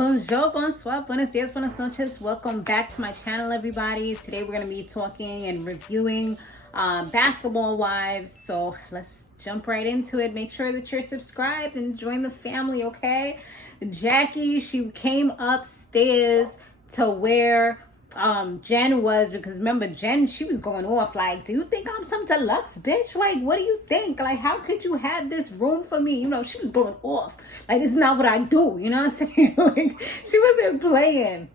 Bonjour, bonsoir, buenos dias, buenas noches. Welcome back to my channel, everybody. Today we're going to be talking and reviewing Basketball Wives. So let's jump right into it. Make sure that you're subscribed and join the family, okay? Jackie, she came upstairs to where Jen was, because remember, Jen, she was going off like, do you think I'm some deluxe bitch? Like, what do you think? Like, how could you have this room for me? You know, she was going off like, this is not what I do, you know what I'm saying? Like, she wasn't playing.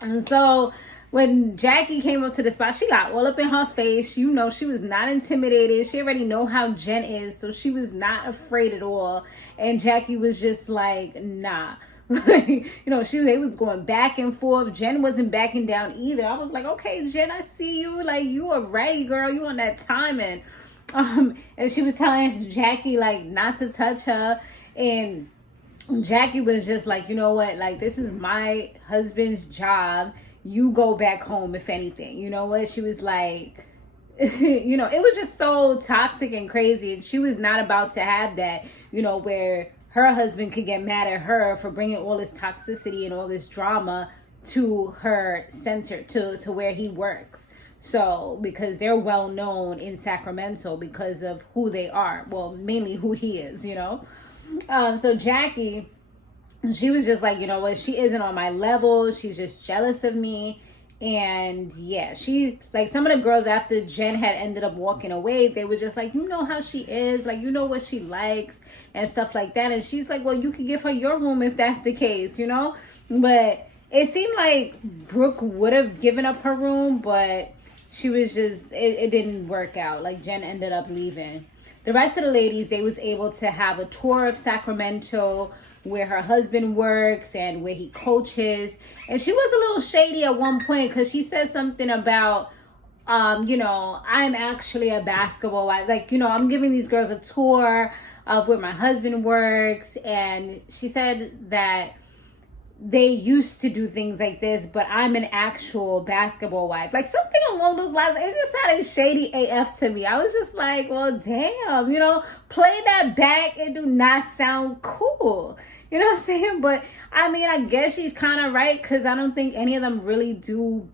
And so when Jackie came up to the spot, she got all up in her face. You know, she was not intimidated. She already know how Jen is, so she was not afraid at all. And Jackie was just like, nah. Like, you know, they was going back and forth. Jen wasn't backing down either. I was like, okay, Jen, I see you. Like, you are ready, girl. You on that timing. And she was telling Jackie, like, not to touch her. And Jackie was just like, you know what? Like, this is my husband's job. You go back home, if anything. You know what? She was like, you know, it was just so toxic and crazy. And she was not about to have that, you know, where her husband could get mad at her for bringing all this toxicity and all this drama to her center, to where he works. So, because they're well known in Sacramento because of who they are. Well, mainly who he is, you know. So Jackie, she was just like, you know what? She isn't on my level. She's just jealous of me. And yeah, she, like, some of the girls after Jen had ended up walking away, they were just like, you know how she is, like, you know what she likes and stuff like that. And she's like, well, you can give her your room if that's the case, you know. But it seemed like Brooke would have given up her room, but she was just, it didn't work out. Like, Jen ended up leaving. The rest of the ladies, they was able to have a tour of Sacramento, where her husband works and where he coaches. And she was a little shady at one point because she said something about, you know, I'm actually a basketball wife. Like, you know, I'm giving these girls a tour of where my husband works. And she said that they used to do things like this, but I'm an actual basketball wife. Like, something along those lines. It just sounded shady AF to me. I was just like, well, damn, you know, play that back. It do not sound cool. You know what I'm saying? But, I mean, I guess she's kind of right, because I don't think any of them really do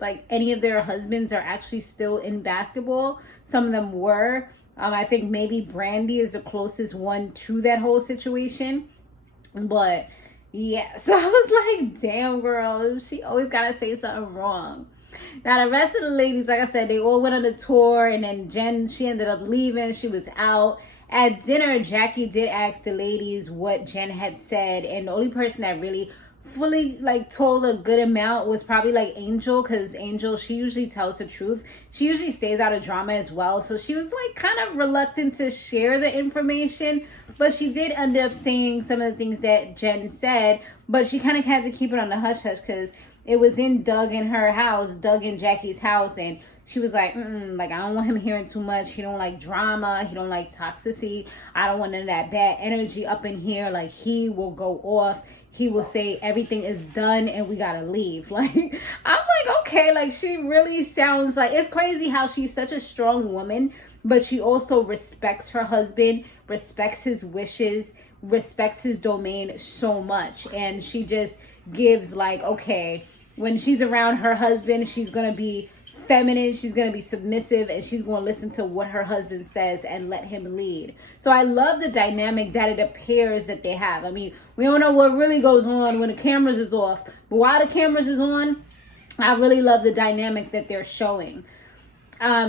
like, any of their husbands are actually still in basketball. Some of them were. I think maybe Brandy is the closest one to that whole situation. But yeah, so I was like, damn, girl, she always gotta say something wrong. Now, the rest of the ladies, like I said, they all went on the tour, and then Jen, she ended up leaving. She was out. At dinner, Jackie did ask the ladies what Jen had said, and the only person that really fully, like, told a good amount was probably, like, Angel, because Angel, she usually tells the truth. She usually stays out of drama as well, so she was, like, kind of reluctant to share the information, but she did end up saying some of the things that Jen said, but she kind of had to keep it on the hush-hush, because it was in Doug and Jackie's house, and she was like, like, I don't want him hearing too much. He don't like drama. He don't like toxicity. I don't want none of that bad energy up in here. Like, he will go off. He will say everything is done and we gotta leave. Like, I'm like, okay, like, she really sounds like, it's crazy how she's such a strong woman, but she also respects her husband, respects his wishes, respects his domain so much. And she just gives, like, okay, when she's around her husband, she's gonna be feminine, she's going to be submissive, and she's going to listen to what her husband says and let him lead. So I love the dynamic that it appears that they have. I mean, we don't know what really goes on when the cameras is off, but while the cameras is on, I really love the dynamic that they're showing.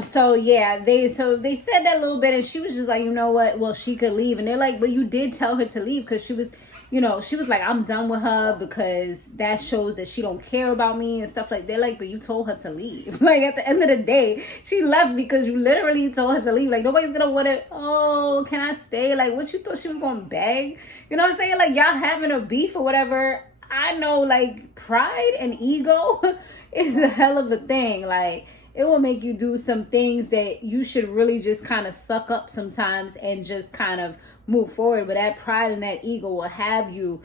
So yeah, they said that a little bit, and she was just like, you know what, well, she could leave. And they're like, but you did tell her to leave, because she was, you know, she was like, I'm done with her, because that shows that she don't care about me and stuff like that. Like, but you told her to leave. Like, at the end of the day, she left because you literally told her to leave. Like, nobody's gonna want to, oh, can I stay? Like, what, you thought she was gonna beg? You know what I'm saying? Like, y'all having a beef or whatever. I know, like, pride and ego is a hell of a thing. Like, it will make you do some things that you should really just kind of suck up sometimes and just kind of move forward. But that pride and that ego will have you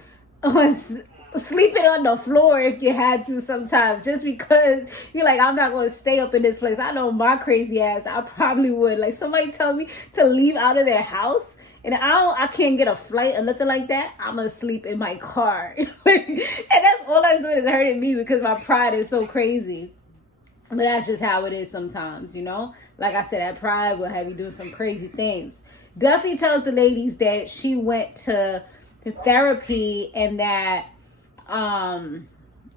sleeping on the floor if you had to sometimes, just because you're like, I'm not going to stay up in this place. I know my crazy ass, I probably would. Like, somebody tell me to leave out of their house and I can't get a flight or nothing like that, I'm gonna sleep in my car. And that's all that's doing is hurting me because my pride is so crazy. But that's just how it is sometimes, you know? Like I said, that pride will have you doing some crazy things. Duffy tells the ladies that she went to therapy and that, and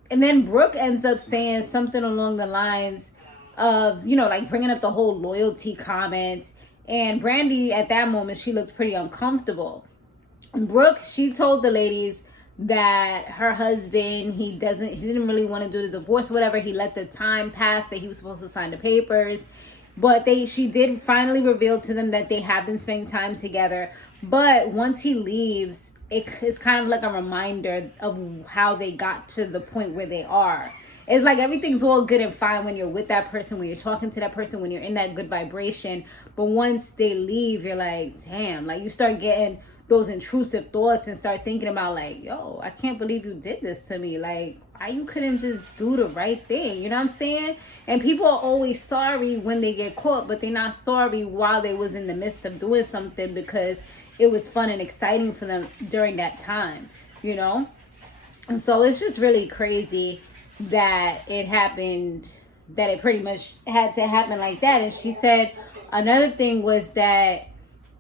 then Brooke ends up saying something along the lines of, you know, like bringing up the whole loyalty comment. And Brandy, at that moment, she looked pretty uncomfortable. Brooke, she told the ladies that her husband, he didn't really want to do the divorce, whatever. He let the time pass that he was supposed to sign the papers. But she did finally reveal to them that they have been spending time together. But once he leaves, it's kind of like a reminder of how they got to the point where they are. It's like everything's all good and fine when you're with that person, when you're talking to that person, when you're in that good vibration. But once they leave, you're like, damn, like you start getting those intrusive thoughts and start thinking about like, yo, I can't believe you did this to me. Like, why you couldn't just do the right thing? You know what I'm saying? And people are always sorry when they get caught, but they're not sorry while they was in the midst of doing something because it was fun and exciting for them during that time, you know? And so it's just really crazy that it happened, that it pretty much had to happen like that. And she said another thing was that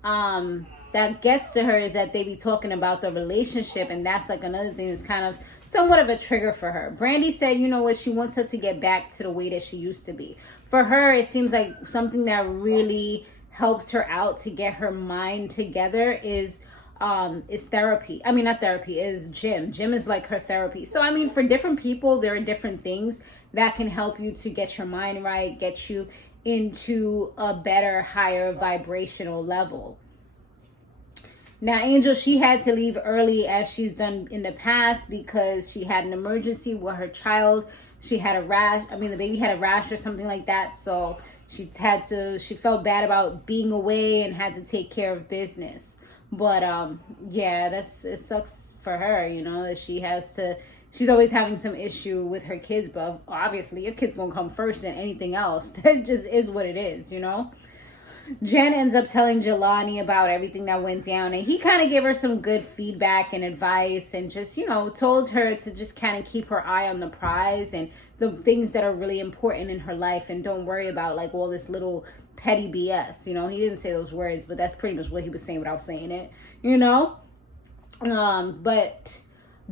that gets to her is that they be talking about the relationship, and that's like another thing that's kind of somewhat of a trigger for her. Brandy said, you know what, she wants her to get back to the way that she used to be. For her, it seems like something that really helps her out to get her mind together is therapy. I mean, not therapy, is gym. Gym is like her therapy. So, I mean, for different people, there are different things that can help you to get your mind right, get you into a better, higher vibrational level. Now, Angel, she had to leave early as she's done in the past because she had an emergency with her child. She had a rash. I mean, the baby had a rash or something like that. So she felt bad about being away and had to take care of business. But yeah, it sucks for her, you know, that she's always having some issue with her kids, but obviously your kid's gonna come first than anything else. That just is what it is, you know. Jen ends up telling Jelani about everything that went down, and he kind of gave her some good feedback and advice and just, you know, told her to just kind of keep her eye on the prize and the things that are really important in her life and don't worry about like all this little petty BS. You know, he didn't say those words, but that's pretty much what he was saying without saying it, you know. But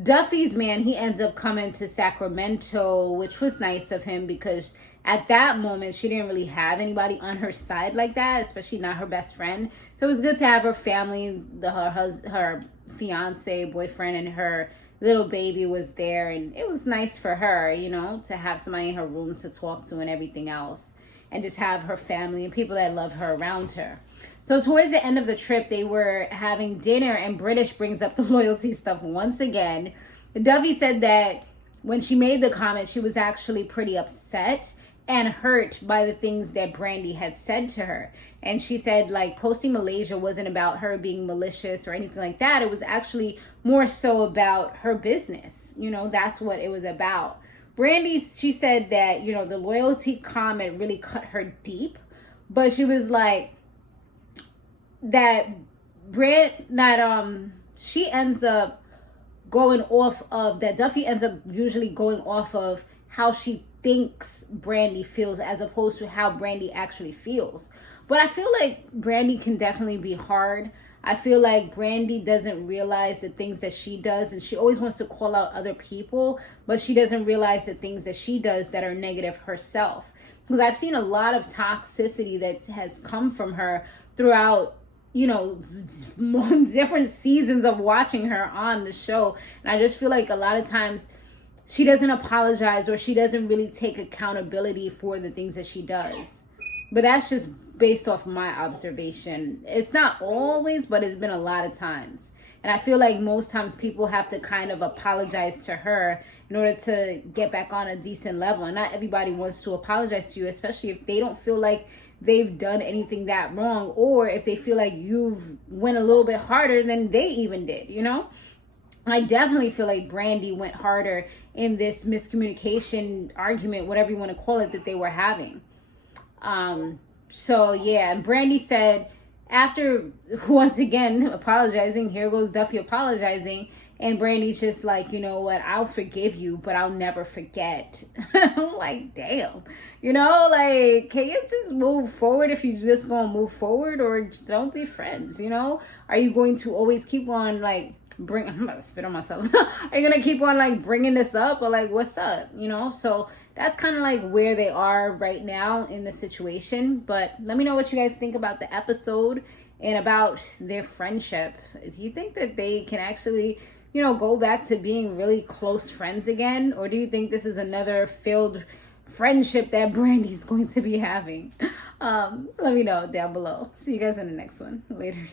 Duffy's man, he ends up coming to Sacramento, which was nice of him because at that moment, she didn't really have anybody on her side like that, especially not her best friend. So it was good to have her family, her fiance, boyfriend, and her little baby was there. And it was nice for her, you know, to have somebody in her room to talk to and everything else. And just have her family and people that love her around her. So towards the end of the trip, they were having dinner and British brings up the loyalty stuff once again. Duffy said that when she made the comment, she was actually pretty upset and hurt by the things that Brandy had said to her. And she said like posting Malaysia wasn't about her being malicious or anything like that. It was actually more so about her business. You know, that's what it was about. Brandy, she said that, you know, the loyalty comment really cut her deep, but she was like she ends up going off of that. Duffy ends up usually going off of how she thinks Brandy feels as opposed to how Brandy actually feels. But I feel like Brandy can definitely be hard. I feel like Brandy doesn't realize the things that she does, and she always wants to call out other people, but she doesn't realize the things that she does that are negative herself. Because I've seen a lot of toxicity that has come from her throughout, you know, different seasons of watching her on the show. And I just feel like a lot of times she doesn't apologize or she doesn't really take accountability for the things that she does. But that's just based off my observation. It's not always, but it's been a lot of times. And I feel like most times people have to kind of apologize to her in order to get back on a decent level. And not everybody wants to apologize to you, especially if they don't feel like they've done anything that wrong, or if they feel like you've went a little bit harder than they even did, you know? I definitely feel like Brandy went harder in this miscommunication argument, whatever you want to call it, that they were having. So yeah, and Brandy said after once again apologizing, here goes Duffy apologizing, and Brandy's just like, you know what, I'll forgive you, but I'll never forget. I'm like, damn. You know, like, can you just move forward if you just gonna move forward, or don't be friends, you know? Are you going to always keep on, like, I'm about to spit on myself. Are you gonna keep on, like, bringing this up, or, like, what's up, you know? So that's kind of like where they are right now in the situation. But let me know what you guys think about the episode and about their friendship. Do you think that they can actually, you know, go back to being really close friends again? Or do you think this is another failed friendship that Brandy's going to be having? Let me know down below. See you guys in the next one. Later.